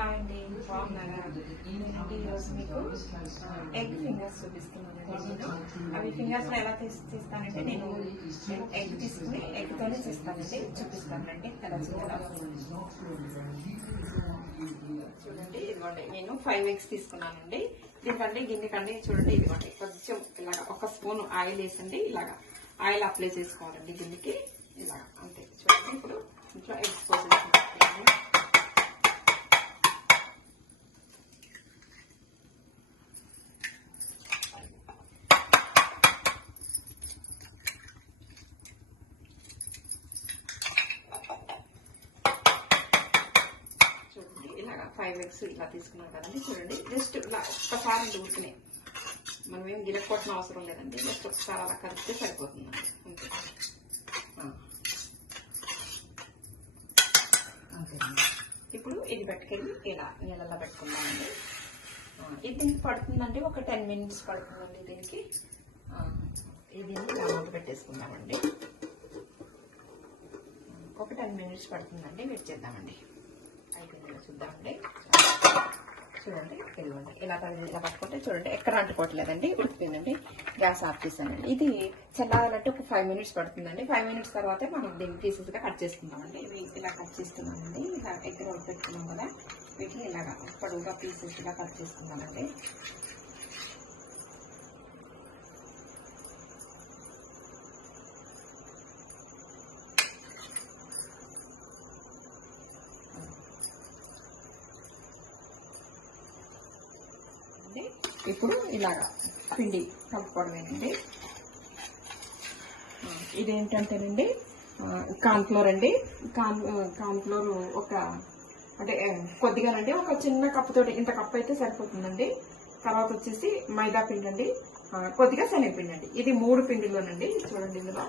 Hi అండి, బాగున్నారా? అంటే ఈరోజు మీకు ఎగ్ ఫింగర్స్ చూపిస్తున్నానండి. నేను అవి ఫింగర్స్ ఎలా తీస్తానంటే నేను ఎగ్ తీసుకుని ఎగ్తోనే చేస్తానండి, చూపిస్తానండి ఎలా చేయాలో. చూడండి, ఇదిగోండి నేను 5 eggs తీసుకున్నానండి. దీనికంటే గిన్నెకండి చూడండి, ఇదిగోండి కొంచెం ఇలాగా ఒక స్పూన్ ఆయిల్ వేసండి, ఇలాగా ఆయిల్ అప్లై చేసుకోవాలండి గిన్నెకి, ఇలాగా అంతే. చూడండి, ఇప్పుడు ఇంట్లో ఎగ్స్ పోసేసుకుంటాను. ఇలాగా 5 eggs ఇలా తీసుకున్నాం కదండి. చూడండి, జస్ట్ ఇలా ఒక్కసారి ఉడికినాయి, మనం ఏం గిరక్కొట్టిన అవసరం లేదండి. జస్ట్ ఒకసారి అలా కలిపితే సరిపోతుంది అంతే. ఇప్పుడు ఇది పెట్టుకెళ్ళి ఇలా నీళ్ళల్లో పెట్టుకుందామండి. ఇది దీనికి పడుతుందండి, ఒక 10 minutes పడుతుందండి దీనికి. ఇది మూత పెట్టేసుకుందామండి. ఒక 10 minutes పడుతుందండి, వెయిట్ చేద్దామండి. అయిపోయింది చూద్దామండి. చూడండి, ఇదిగోండి ఇలా పట్టుకుంటే చూడండి ఎక్కడ అంటుకోవట్లేదండి, ఉడికిపోయిందండి. గ్యాస్ ఆఫ్ చేసానండి. ఇది చల్లారాలంటే ఒక 5 minutes పడుతుందండి. 5 minutes తర్వాతే మనం దీన్ని పీసెస్గా కట్ చేసుకుందామండి. ఇలా కట్ చేసుకున్నామండి. ఇలా ఎగ్ రోల్ పెట్టుకున్నాం కదా, వీటిని ఇలాగా పొడవుగా పీసెస్గా కట్ చేసుకుందామండి. ఇప్పుడు ఇలాగా పిండి కలుపుకోవడమేనండి. ఇదేంటంటేనండి కార్న్ఫ్లోర్ అండి. కార్న్ఫ్లోర్ ఒక అంటే కొద్దిగానండి, ఒక చిన్న కప్పుతోటి, ఇంత కప్పు అయితే సరిపోతుందండి. తర్వాత వచ్చేసి మైదా పిండి అండి, కొద్దిగా శనగపిండి అండి. ఇది 3 పిండిలోనండి. చూడండి, ఇందులో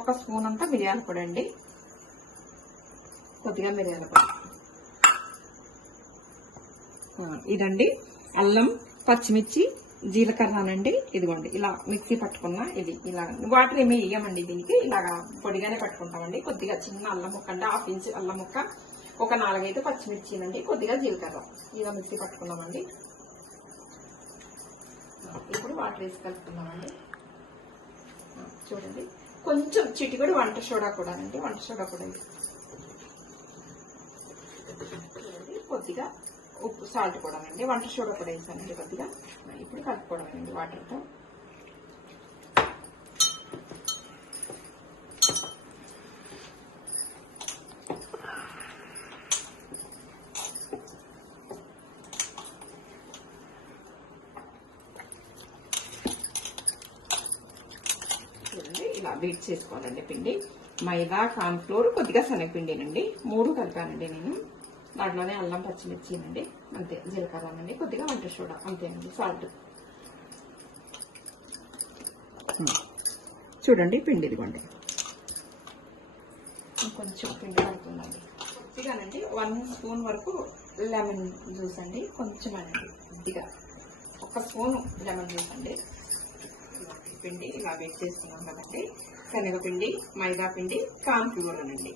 ఒక స్పూన్ అంతా మిరియాల పొడి అండి, కొద్దిగా మిరియాల పొడి. ఇదండి అల్లం, పచ్చిమిర్చి, జీలకర్రనండి. ఇదిగోండి ఇలా మిక్సీ పట్టుకున్నా. ఇది ఇలా వాటర్ ఏమీ వేయమండి దీనికి, ఇలాగా పొడిగానే పట్టుకుంటామండి. కొద్దిగా చిన్న అల్లం ముక్క అండి, 1/2 inch అల్లం ముక్క, ఒక 4-5 పచ్చిమిర్చినండి, కొద్దిగా జీలకర్ర, ఇలా మిక్సీ పట్టుకున్నామండి. ఇప్పుడు వాటర్ వేసి కలుపుకున్నామండి. చూడండి, కొంచెం చిటికెడు వంట సోడా కూడా అండి, వంట సోడా కూడా కొద్దిగా ఉప్పు, సాల్ట్ కూడా అండి, వంట సోడా కూడా వేసానండి కొద్దిగా. ఇప్పుడు కలుపుకోవడమేనండి వాటర్తో. చూడండి, ఇలా బీట్ చేసుకోవాలండి పిండి. మైదా, కార్న్ఫ్లోర్, కొద్దిగా శనగపిండినండి, 3 కలిపానండి నేను. దాంట్లోనే అల్లం, పచ్చిమిర్చినండి, అంతే, జీలకర్రనండి, కొద్దిగా వంట సోడా, అంతేనండి, సాల్ట్. చూడండి, పిండి ఇదిగోండి, కొంచెం పిండి పడుతుందండి. కొద్దిగానండి 1 స్పూన్ వరకు లెమన్ జ్యూస్ అండి, కొంచెం అండి, కొద్దిగా 1 స్పూన్ లెమన్ జ్యూస్ అండి. పిండి ఇలా వేట్ చేస్తున్నాం కదండి. శనగపిండి, మైదా పిండి, కార్న్ఫ్లోర్ అండి,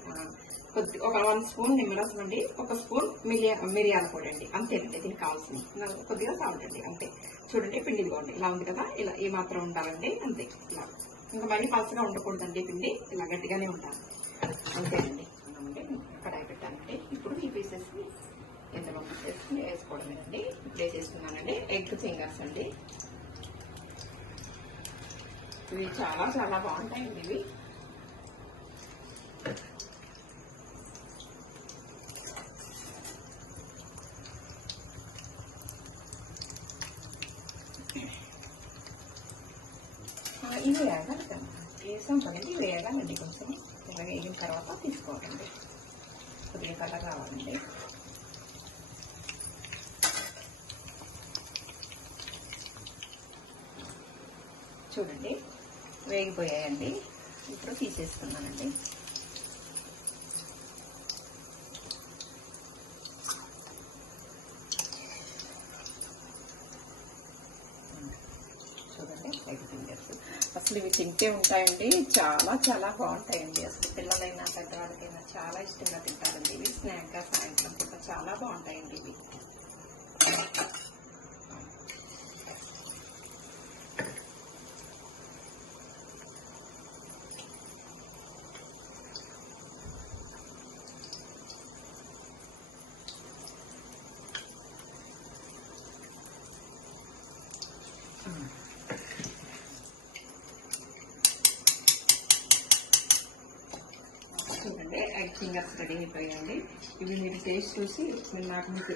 ఒక 1 స్పూన్ నిమ్మరసం అండి, 1 స్పూన్ మిరియాల పొడి అండి, అంతేనండి. దీనికి కావాల్సింది కొద్దిగా సాల్ట్ అండి, అంతే. చూడండి, పిండి ఇదిగోండి ఇలా ఉంది కదా, ఇలా ఈ మాత్రం ఉండాలండి, అంతే. ఇలా ఇంకా మరీ పలుచగా ఉండకూడదండి పిండి, ఇలా గట్టిగానే ఉండాలి, అంతేనండి. కడాయి పెట్టానండి. ఇప్పుడు ఈ పీసెస్ ఇందులో వేసుకోవడమేనండి. ఇప్పుడు వేసేసుకున్నానండి ఎగ్ ఫింగర్స్ అండి. ఇవి చాలా చాలా బాగుంటాయండి. ఇవి ఇవి వేయాలి కదా, వేసాం కదండి, వేయాలండి. కొంచెం ఇలా వేగిన తర్వాత తీసుకోవాలండి, కొద్దిగా కలర్ రావాలండి. చూడండి, వేగిపోయాయండి. ఇప్పుడు తీసేసుకున్నానండి. చూడండి, ఎగ్ ఫింగర్స్. అసలు ఇవి తింటే ఉంటాయండి. చాలా చాలా బాగుంటాయండి. అసలు పిల్లలైనా పెద్దవాళ్ళకైనా చాలా ఇష్టంగా తింటారండి ఇవి. స్నాక్గా సాయంత్రం పూట చాలా బాగుంటాయండి ఇవి. చూడండి, ఎగ్ ఫింగర్స్ రెడీ అయిపోయాయండి. ఇవి మీరు టేస్ట్ చూసి నాకు మీకు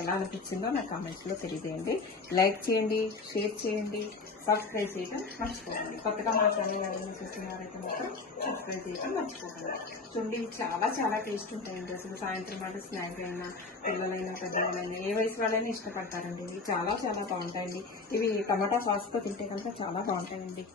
ఎలా అనిపించిందో నాకు కామెంట్స్లో తెలియజేయండి. లైక్ చేయండి, షేర్ చేయండి, సబ్స్క్రైబ్ చేయడం మర్చిపోకండి. కొత్తగా మా ఛానల్ ఎవరైనా చూస్తున్నారైతే మాత్రం సబ్స్క్రైబ్ చేయడం మర్చిపోకండి. చూడండి, ఇవి చాలా చాలా టేస్ట్ ఉంటాయండి. అసలు సాయంత్రం అంటే స్నాక్ అయినా పిల్లలైనా పెద్దవాళ్ళైనా ఏ వయసు వాళ్ళైనా ఇష్టపడతారండి. ఇవి చాలా చాలా బాగుంటాయండి. ఇవి టమాటా సాస్తో తింటే కనుక చాలా బాగుంటాయండి.